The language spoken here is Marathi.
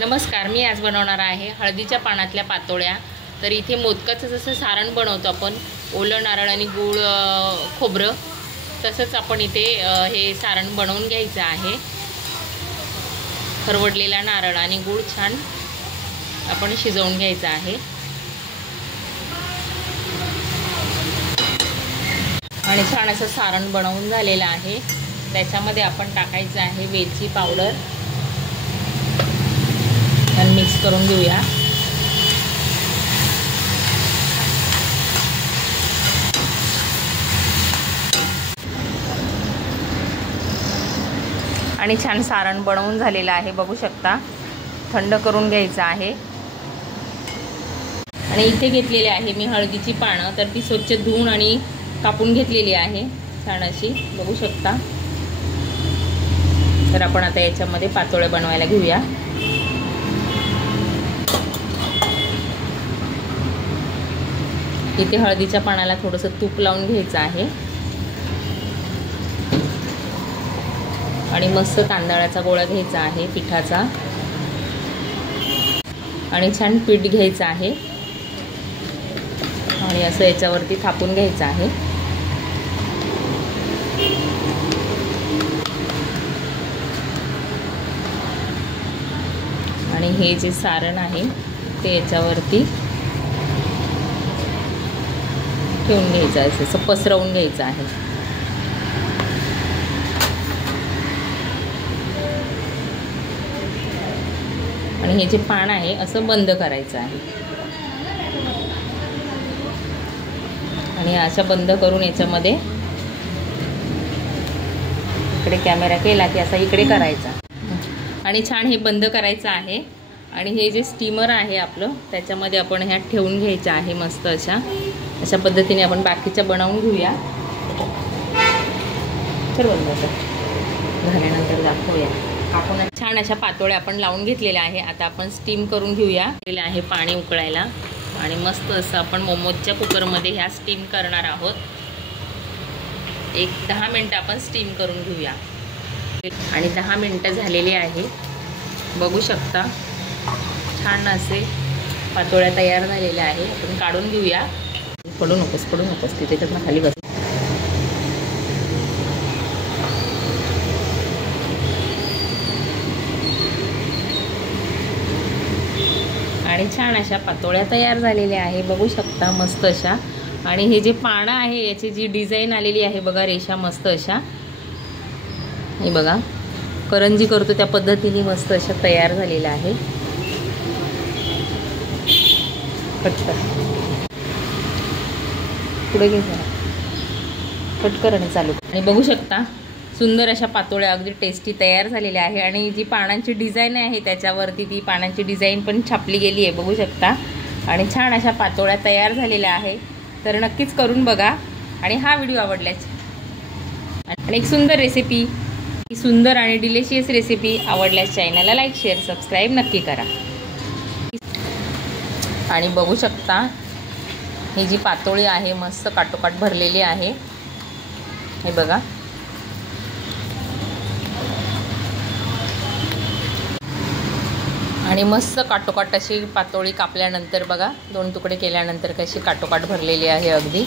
नमस्कार, मी आज बनवणार आहे हळदीच्या पानातल्या पातोळ्या। तर इथे मोदकाचं जसं सारण बनवतो आपण ओलं नारळ आणि गूळ खोबरं, तसंच आपण इथे हे सारण बनवून घ्यायचं आहे। खरवडलेला नारळ आणि गूळ छान आपण शिजवून घ्यायचं आहे आणि छान असं सारण बनवून झालेलं आहे। त्याच्यामध्ये आपण टाकायचं आहे वेलची पावडर आणि मिक्स करून घेऊया। आणि छान सारण बनवून झालेलं आहे, बघू शकता। थंड करून घ्यायचं आहे। आणि इथे घेतलेली आहे मी हळदीची पानं, तर ती स्वच्छ धुवून आणि कापून घेतलेली आहे छान अशी, बघू शकता। तर आपण आता याच्यामध्ये पातोळ्या बनवायला घेऊया। इथे हळदीच्या पानाला थोडंसं तूप लावून घ्यायचं आहे आणि मस्त तांदळाचा गोळा घ्यायचा आहे पिठाचा आणि छान पीठ घ्यायचं आहे आणि असं याच्यावरती थापून घ्यायचं आहे। आणि हे जे सारण आहे ते याच्यावरती ठेवून घ्यायचं आहे, असं पसरवून घ्यायचं आहे। आणि हे जे पान आहे असं बंद करायचं आहे आणि अशा बंद करून याच्यामध्ये इकडे कॅमेरा केला की असा इकडे करायचा आणि छान हे बंद करायचं आहे। आणि हे जे स्टीमर आहे आपलं त्याच्यामध्ये आपण ह्यात ठेवून घ्यायचं आहे मस्त अशा पद्धतीने आपण बाकीच्या बनवून घेऊया। तर बंद झाल्यानंतर दाखवूया। आपण छान अशा पातोळ्या आपण लावून घेतलेल्या आहे। आता आपण स्टीम करून घेऊया। आहे पाणी उकळायला आणि मस्त असं आपण मोमोजच्या कुकरमध्ये ह्या स्टीम करणार आहोत। एक 10 मिनटं आपण स्टीम करून घेऊया। आणि 10 मिनटं झालेली आहे, बघू शकता। छान असे पातोळ्या तयार झालेल्या आहे। आपण काढून घेऊया। पडू नकोस तिथे त्याच्यात खाली बस। आणि छान अशा पातोळ्या तयार झालेल्या आहे, बघू शकता मस्त अशा। आणि हे जे पानं आहे याची जी डिझाईन आलेली आहे बघा, रेषा मस्त अशा, हे बघा करंजी करतो त्या पद्धतीने मस्त अशा तयार झालेल्या आहे। कट कर, पुढे घे जरा, कट कर आणि चालू। आणि बघू शकता सुंदर अशा पातोळ्या अगदी टेस्टी तयार झालेल्या आहे। आणि जी पानांची डिझाईन आहे त्याच्यावरती ती पानांची डिझाईन पण छापली गेली आहे, बघू शकता। आणि छान अशा पातोळ्या तयार झालेल्या आहे, तर नक्कीच करून बघा। आणि हा व्हिडिओ आवडल्यास आणि एक सुंदर रेसिपी, सुंदर आणि डिलिशियस रेसिपी आवडल्यास चॅनलला लाईक शेअर सबस्क्राईब नक्की करा। आणि बघू शकता ही जी पातोळी आहे मस्त काटोकाट भरलेली आहे, हे बघा। आणि मस्त काटोकाट अशी पातोळी कापल्यानंतर बघा, 2 तुकडे केल्यानंतर कशी काटोकाट भरलेली आहे अगदी।